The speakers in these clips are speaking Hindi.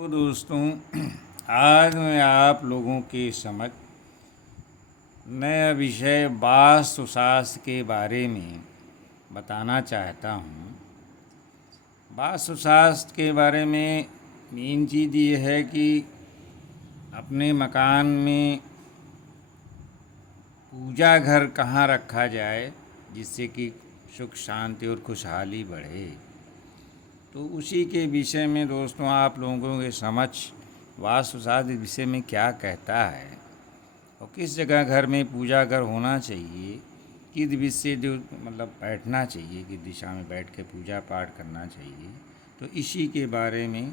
तो दोस्तों, आज मैं आप लोगों के समक्ष नया विषय वास्तुशास्त्र के बारे में बताना चाहता हूँ। वास्तुशास्त्र के बारे में मेन चीज़ ये है कि अपने मकान में पूजा घर कहाँ रखा जाए जिससे कि सुख शांति और खुशहाली बढ़े। तो उसी के विषय में दोस्तों आप लोगों के समक्ष वास्तुशास्त्र इस विषय में क्या कहता है और किस जगह घर में पूजा घर होना चाहिए, किस विषय जो बैठना चाहिए, किस दिशा में बैठ के पूजा पाठ करना चाहिए। तो इसी के बारे में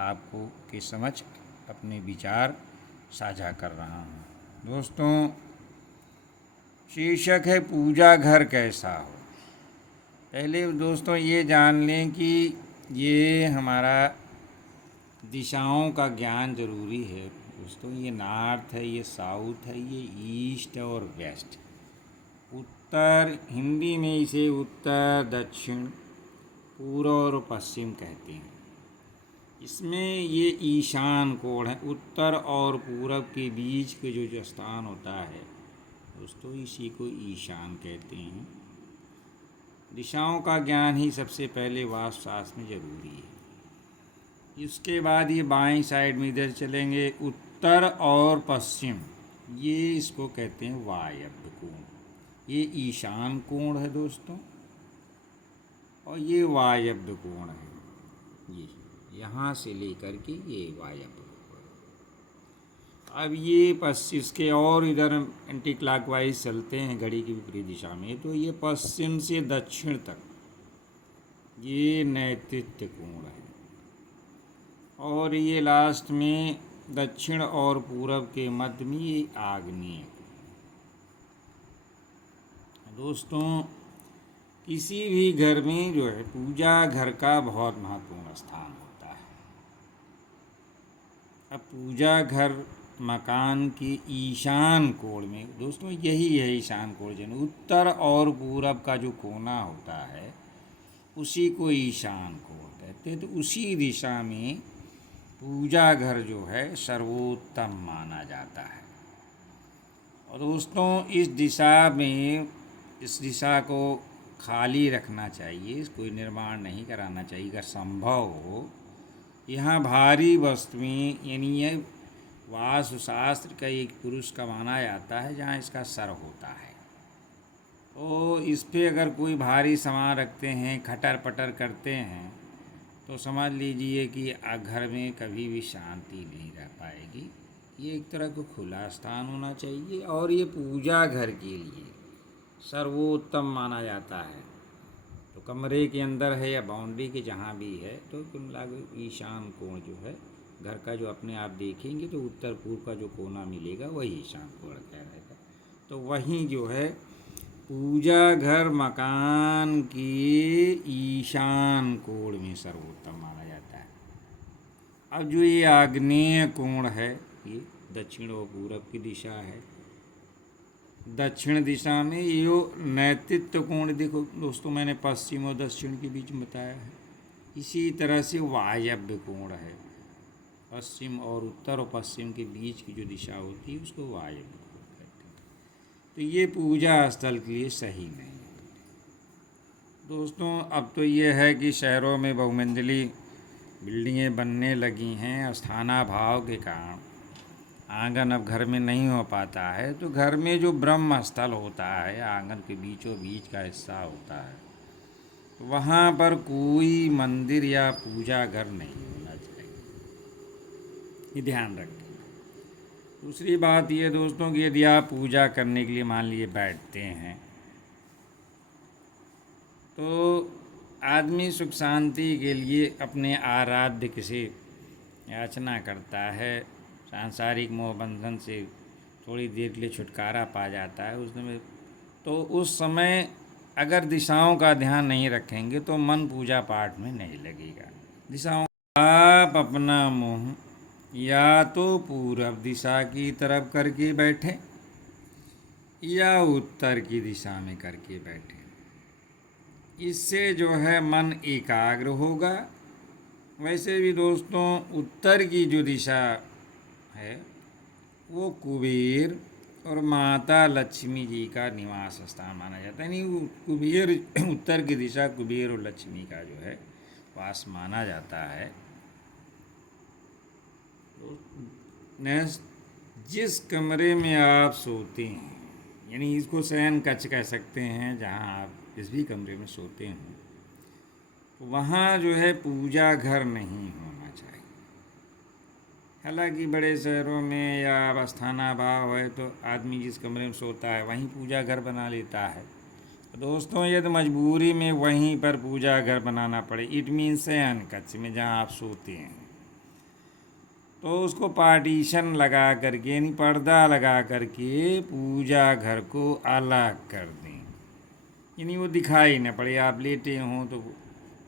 आपको के समक्ष अपने विचार साझा कर रहा हूँ। दोस्तों, शीर्षक है पूजा घर कैसा हो। पहले दोस्तों ये जान लें कि ये हमारा दिशाओं का ज्ञान ज़रूरी है। दोस्तों, ये नॉर्थ है, ये साउथ है, ये ईस्ट और वेस्ट। उत्तर, हिंदी में इसे उत्तर, दक्षिण, पूर्व और पश्चिम कहते हैं। इसमें ये ईशान कोण है। उत्तर और पूरब के बीच के जो स्थान होता है दोस्तों, इसी को ईशान कहते हैं। दिशाओं का ज्ञान ही सबसे पहले वास्तुशास्त्र में ज़रूरी है। इसके बाद ये बाईं साइड में इधर चलेंगे, उत्तर और पश्चिम, ये इसको कहते हैं वायव्य कोण। ये ईशान कोण है दोस्तों, और ये वायव्य कोण है। ये यहाँ से लेकर के ये वायव्य। अब ये पश्चिम, इसके और इधर एंटी क्लॉकवाइज चलते हैं घड़ी की विपरीत दिशा में, तो ये पश्चिम से दक्षिण तक ये नैऋत्य कोण है, और ये लास्ट में दक्षिण और पूरब के मध्य में ये आग्नेय। दोस्तों, किसी भी घर में जो है पूजा घर का बहुत महत्वपूर्ण स्थान होता है। अब पूजा घर मकान के ईशान कोण में दोस्तों, यही है ईशान कोण, यानी उत्तर और पूरब का जो कोना होता है उसी को ईशान कोण कहते हैं। तो उसी दिशा में पूजा घर जो है सर्वोत्तम माना जाता है। और दोस्तों, इस दिशा को खाली रखना चाहिए, कोई निर्माण नहीं कराना चाहिए। अगर संभव हो, यहाँ भारी वस्तुएं, यानी ये वास्तुशास्त्र का एक पुरुष का माना जाता है जहाँ इसका सर होता है। तो इस पे अगर कोई भारी सामान रखते हैं, खटर पटर करते हैं, तो समझ लीजिए कि घर में कभी भी शांति नहीं रह पाएगी। ये एक तरह का खुला स्थान होना चाहिए, और ये पूजा घर के लिए सर्वोत्तम माना जाता है। तो कमरे के अंदर है या बाउंड्री के जहाँ भी है, तो कुल मिलाकर ईशान कोण जो है घर का, जो अपने आप देखेंगे तो उत्तर पूर्व का जो कोना मिलेगा वही ईशान कोण कहलाएगा। तो वहीं जो है पूजा घर मकान के ईशान कोण में सर्वोत्तम माना जाता है। अब जो ये आग्नेय कोण है, ये दक्षिण और पूरब की दिशा है। दक्षिण दिशा में ये नैऋत्य कोण, देखो दोस्तों, मैंने पश्चिम और दक्षिण के बीच में बताया है। इसी तरह से वायव्य कोण है, पश्चिम और उत्तर और पश्चिम के बीच की जो दिशा होती है उसको वायव्य कोण कहते हैं। तो ये पूजा स्थल के लिए सही नहीं है। दोस्तों, अब तो ये है कि शहरों में बहुमंजिली बिल्डिंगें बनने लगी हैं। स्थानाभाव के कारण आंगन अब घर में नहीं हो पाता है। तो घर में जो ब्रह्म स्थल होता है, आंगन के बीचों बीच का हिस्सा होता है, वहाँ पर कोई मंदिर या पूजा घर नहीं होना चाहिए। ये ध्यान रखें। दूसरी बात ये दोस्तों कि यदि आप पूजा करने के लिए मान लिए बैठते हैं, तो आदमी सुख शांति के लिए अपने आराध्य किसी याचना करता है, सांसारिक मोह बंधन से थोड़ी देर के लिए छुटकारा पा जाता है उसमें। तो उस समय अगर दिशाओं का ध्यान नहीं रखेंगे तो मन पूजा पाठ में नहीं लगेगा। दिशाओं, आप अपना मुंह या तो पूरब दिशा की तरफ करके बैठें या उत्तर की दिशा में करके बैठें। इससे जो है मन एकाग्र होगा वैसे भी दोस्तों उत्तर की जो दिशा है वो कुबेर और माता लक्ष्मी जी का निवास स्थान माना जाता है। नहीं, वो कुबेर उत्तर की दिशा कुबेर और लक्ष्मी का जो है वास माना जाता है। नेक्स्ट, जिस कमरे में आप सोते हैं, यानी इसको शयन कक्ष कह सकते हैं, जहाँ आप जिस भी कमरे में सोते हैं वहाँ जो है पूजा घर नहीं होना चाहिए। हालांकि बड़े शहरों में या स्थाना भाव है तो आदमी जिस कमरे में सोता है वहीं पूजा घर बना लेता है। दोस्तों यदि मजबूरी में वहीं पर पूजा घर बनाना पड़े, इट मीन्स शयन कक्ष में जहाँ आप सोते हैं, तो उसको पार्टीशन लगा करके यानी पर्दा लगा करके पूजा घर को अलग कर दें, यानी वो दिखाई न पड़े, आप लेटे हों तो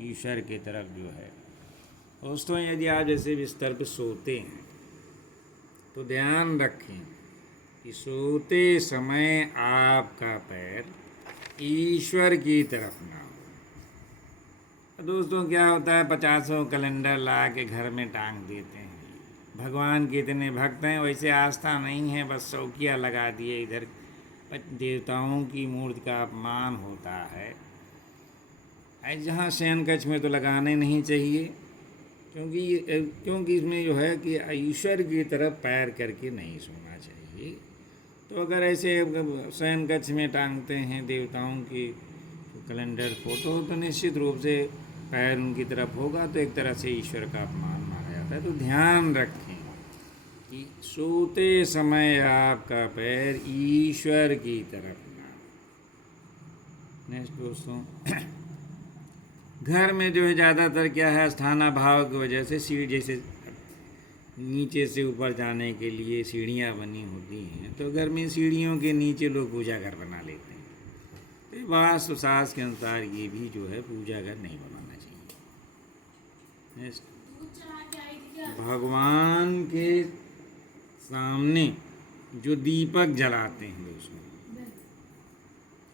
ईश्वर की तरफ जो है। दोस्तों यदि आप जैसे बिस्तर पे सोते हैं तो ध्यान रखें कि सोते समय आपका पैर ईश्वर की तरफ ना हो। दोस्तों क्या होता है, 50 कैलेंडर ला के घर में टांग देते हैं। भगवान के इतने भक्त हैं, वैसे आस्था नहीं है, बस चौकिया लगा दिए, इधर देवताओं की मूर्ति का अपमान होता है। जहाँ शयन कक्ष में तो लगाने नहीं चाहिए, क्योंकि इसमें जो है कि ईश्वर की तरफ पैर करके नहीं सोना चाहिए। तो अगर ऐसे शयन कक्ष में टांगते हैं देवताओं की कैलेंडर फोटो, तो निश्चित रूप से पैर उनकी तरफ होगा, तो एक तरह से ईश्वर का अपमान माना जाता है। तो ध्यान रखें कि सोते समय आपका पैर ईश्वर की तरफ ना। नेक्स्ट दोस्तों, घर में जो है ज़्यादातर क्या है, स्थाना भाव की वजह से सीढ़ी, जैसे नीचे से ऊपर जाने के लिए सीढ़ियाँ बनी होती हैं, तो घर में सीढ़ियों के नीचे लोग पूजा घर बना लेते हैं। तो वास्तुशास्त्र के अनुसार ये भी जो है पूजा घर नहीं बनाना चाहिए। भगवान के सामने जो दीपक जलाते हैं दोस्तों,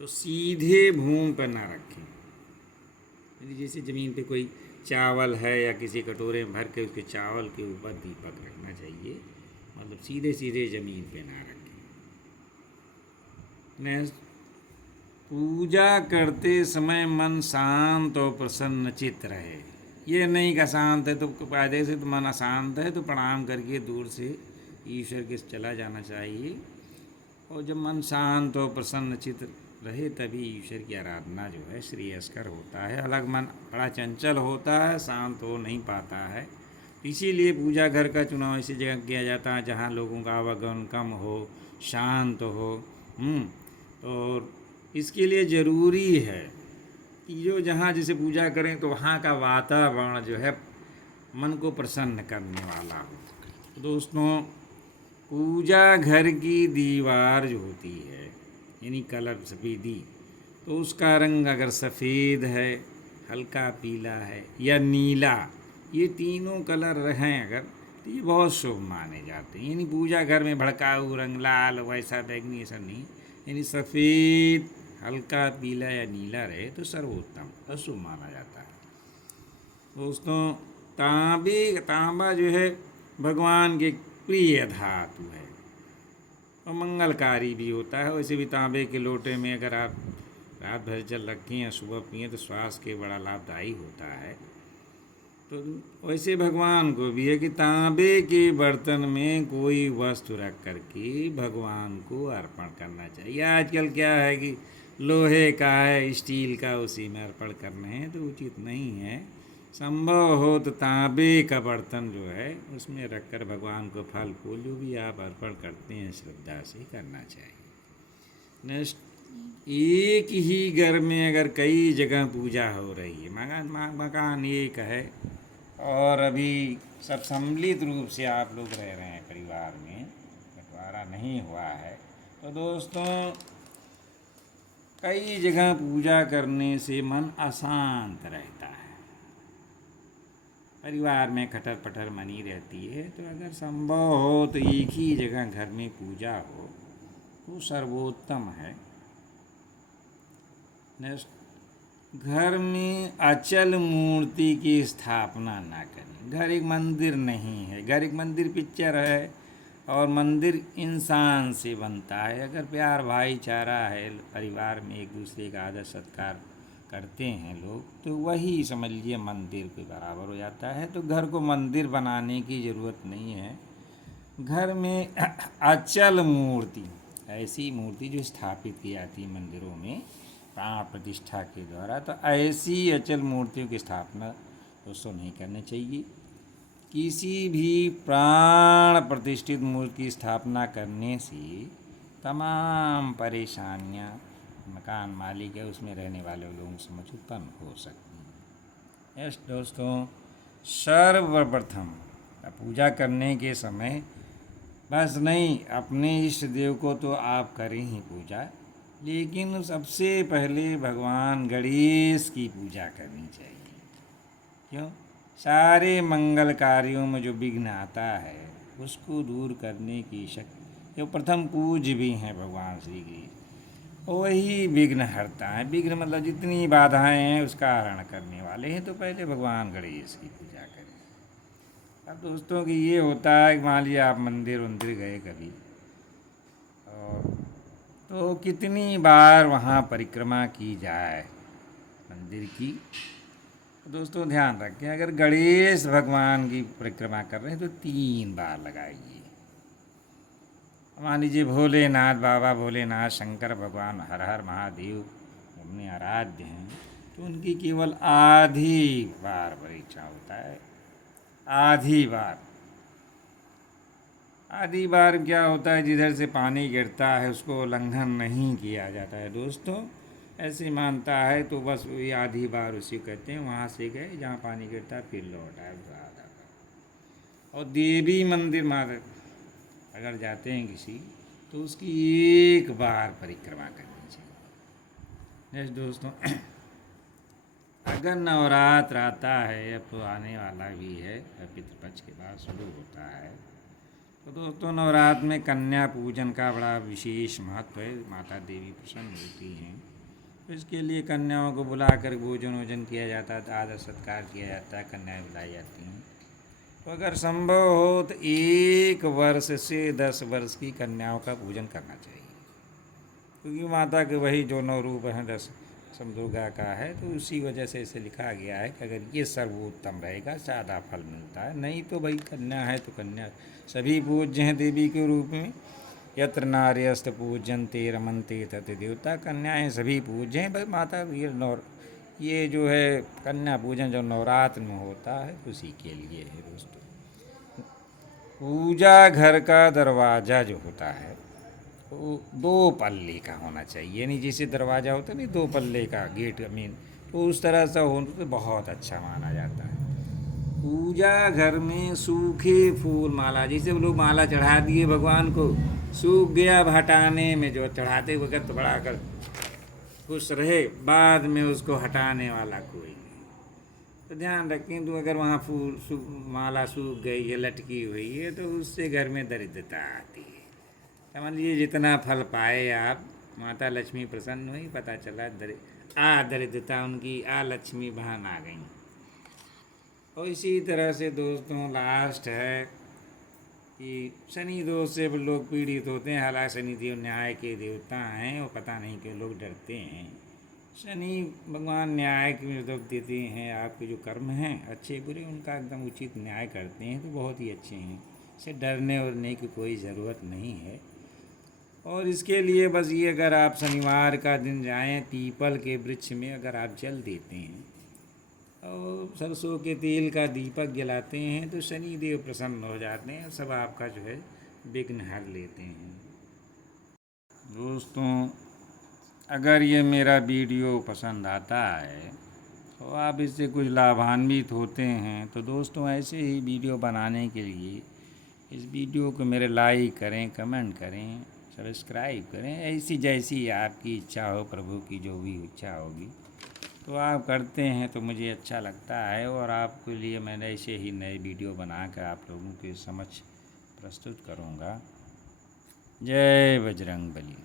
तो सीधे भूमि पर ना रखें। जैसे ज़मीन पे कोई चावल है या किसी कटोरे में भर के उसके चावल के ऊपर दीपक रखना चाहिए, मतलब सीधे सीधे ज़मीन पे ना रखें। नेक्स्ट, पूजा करते समय मन शांत और प्रसन्नचित्त रहे। ये नहीं का शांत है तो कायदे से, तो मन अशांत है तो प्रणाम करके दूर से ईश्वर के चला जाना चाहिए। और जब मन शांत और प्रसन्नचित्त रहे तभी ईश्वर की आराधना जो है श्रेयस्कर होता है। अलग मन बड़ा चंचल होता है, शांत हो नहीं पाता है। इसीलिए पूजा घर का चुनाव ऐसी जगह किया जाता है जहाँ लोगों का आवागमन कम हो, शांत हो। और इसके लिए ज़रूरी है कि जो जहाँ जैसे पूजा करें तो वहाँ का वातावरण जो है मन को प्रसन्न करने वाला हो। दोस्तों पूजा घर की दीवार जो होती है यानी कलर सफ़ेदी, तो उसका रंग अगर सफ़ेद है, हल्का पीला है या नीला, ये तीनों कलर रहें अगर, तो ये बहुत शुभ माने जाते हैं। यानी पूजा घर में भड़काऊ रंग लाल वैसा बैगनी ऐसा नहीं, यानी सफ़ेद हल्का पीला या नीला रहे तो सर्वोत्तम अशुभ माना जाता है। दोस्तों तांबा जो है भगवान के प्रिय धातु है और मंगलकारी भी होता है। वैसे भी तांबे के लोटे में अगर आप रात भर जल रखें या सुबह पिएँ तो स्वास्थ्य के बड़ा लाभदायी होता है। तो वैसे भगवान को भी है कि तांबे के बर्तन में कोई वस्तु रख करके भगवान को अर्पण करना चाहिए। आजकल क्या है कि लोहे का है, स्टील का, उसी में अर्पण करने हैं तो उचित नहीं है। संभव हो तो तांबे का बर्तन जो है उसमें रखकर भगवान को फल फूल जो भी आप अर्पण करते हैं श्रद्धा से करना चाहिए। नेक्स्ट, एक ही घर में अगर कई जगह पूजा हो रही है, मकान एक है और अभी सब सम्मिलित रूप से आप लोग रह रहे हैं परिवार में, बंटवारा नहीं हुआ है, तो दोस्तों कई जगह पूजा करने से मन अशांत रहता है, परिवार में खटर पटर मनी रहती है। तो अगर संभव हो तो एक ही जगह घर में पूजा हो तो सर्वोत्तम है। नेक्स्ट, घर में अचल मूर्ति की स्थापना ना करें। घर एक मंदिर नहीं है। घर एक मंदिर पिक्चर है, और मंदिर इंसान से बनता है। अगर प्यार भाईचारा है, परिवार में एक दूसरे का आदर सत्कार करते हैं लोग, तो वही समझ लीजिए मंदिर के बराबर हो जाता है। तो घर को मंदिर बनाने की ज़रूरत नहीं है। घर में अचल मूर्ति, ऐसी मूर्ति जो स्थापित की जाती है मंदिरों में प्राण प्रतिष्ठा के द्वारा, तो ऐसी अचल मूर्तियों की स्थापना दोस्तों नहीं करनी चाहिए। किसी भी प्राण प्रतिष्ठित मूर्ति की स्थापना करने से तमाम परेशानियां मकान मालिक है उसमें रहने वाले लोगों से उत्पन्न हो सकती हैं। यस दोस्तों, सर्वप्रथम पूजा करने के समय बस नहीं, अपने इष्ट देव को तो आप करें ही पूजा, लेकिन सबसे पहले भगवान गणेश की पूजा करनी चाहिए। क्यों? सारे मंगल कार्यों में जो विघ्न आता है उसको दूर करने की शक्ति, जो प्रथम पूज्य भी हैं भगवान श्री गणेश, वही विघ्न हरता है। विघ्न मतलब जितनी बाधाएं हैं उसका हरण करने वाले हैं। तो पहले भगवान गणेश की पूजा करें। अब दोस्तों कि ये होता है कि मान लीजिए आप मंदिर गए कभी, और तो कितनी बार वहाँ परिक्रमा की जाए मंदिर की। दोस्तों ध्यान रखें, अगर गणेश भगवान की परिक्रमा कर रहे हैं तो 3 बार लगाइए। मान लीजिए भोलेनाथ बाबा, भोलेनाथ शंकर भगवान हर हर महादेव अपने आराध्य हैं, तो उनकी केवल आधी बार परीक्षा होता है। आधी बार क्या होता है, जिधर से पानी गिरता है उसको उल्लंघन नहीं किया जाता है दोस्तों। ऐसे मानता है तो बस वही आधी बार उसी कहते हैं। वहाँ से गए जहाँ पानी गिरता है फिर लौट आए, आधा बार। और देवी मंदिर माता अगर जाते हैं किसी, तो उसकी 1 बार परिक्रमा करनी चाहिए। नेक्स्ट दोस्तों, अगर नवरात्र आता है, अब तो आने वाला भी है, पितृपक्ष के बाद शुरू होता है, तो दोस्तों नवरात्र में कन्या पूजन का बड़ा विशेष महत्व है। माता देवी प्रसन्न होती हैं, तो इसके लिए कन्याओं को बुलाकर भोजन वोजन किया जाता है, आदर सत्कार किया जाता है, कन्याएं बुलाई जाती हैं। तो अगर संभव हो तो 1 वर्ष से 10 वर्ष की कन्याओं का पूजन करना चाहिए, क्योंकि माता के वही जो 9 रूप हैं 10 दुर्गा का है, तो उसी वजह से इसे लिखा गया है कि अगर ये सर्वोत्तम रहेगा ज़्यादा फल मिलता है। नहीं तो भाई कन्या है तो कन्या सभी पूज्य हैं देवी के रूप में। यत्र नार्यस्त पूज्यन्ते रमन्ते तत् देवता, कन्याएँ सभी पूज्य हैं। भाई माता ये जो है कन्या पूजन जो नवरात्र में होता है उसी के लिए है दोस्तों। पूजा घर का दरवाज़ा जो होता है वो 2 पल्ले का होना चाहिए, यानी जैसे दरवाज़ा होता है नहीं 2 पल्ले का गेट, मीन तो उस तरह से हो तो बहुत अच्छा माना जाता है। पूजा घर में सूखे फूल माला, जैसे लोग माला चढ़ा दिए भगवान को, सूख गया, अब हटाने में जो चढ़ाते वक्त बड़ा कर खुश रहे, बाद में उसको हटाने वाला कोई नहीं। तो ध्यान रखें, तो अगर वहाँ माला सूख गई है, लटकी हुई है, तो उससे घर में दरिद्रता आती है। समझ लीजिए जितना फल पाए आप, माता लक्ष्मी प्रसन्न हुई, पता चला दरिद्रता उनकी लक्ष्मी बहन आ गई। और इसी तरह से दोस्तों लास्ट है कि शनि दोष से लोग पीड़ित होते हैं। हालांकि शनि देव न्याय के देवता हैं, और पता नहीं क्यों लोग डरते हैं। शनि भगवान न्याय की मतलब देते हैं, आपके जो कर्म हैं अच्छे बुरे उनका एकदम उचित न्याय करते हैं, तो बहुत ही अच्छे हैं। इससे डरने वरने की कोई ज़रूरत नहीं है। और इसके लिए बस ये, अगर आप शनिवार का दिन जाएं, पीपल के वृक्ष में अगर आप जल देते हैं और सरसों के तेल का दीपक जलाते हैं, तो शनि देव प्रसन्न हो जाते हैं, सब आपका जो है विघ्न हर लेते हैं। दोस्तों अगर ये मेरा वीडियो पसंद आता है तो आप इससे कुछ लाभान्वित होते हैं, तो दोस्तों ऐसे ही वीडियो बनाने के लिए इस वीडियो को मेरे लाइक करें, कमेंट करें, सब्सक्राइब करें। ऐसी जैसी आपकी इच्छा हो, प्रभु की जो भी इच्छा होगी तो आप करते हैं तो मुझे अच्छा लगता है। और आपके लिए मैंने ऐसे ही नए वीडियो बनाकर आप लोगों के समक्ष प्रस्तुत करूँगा। जय बजरंग बली।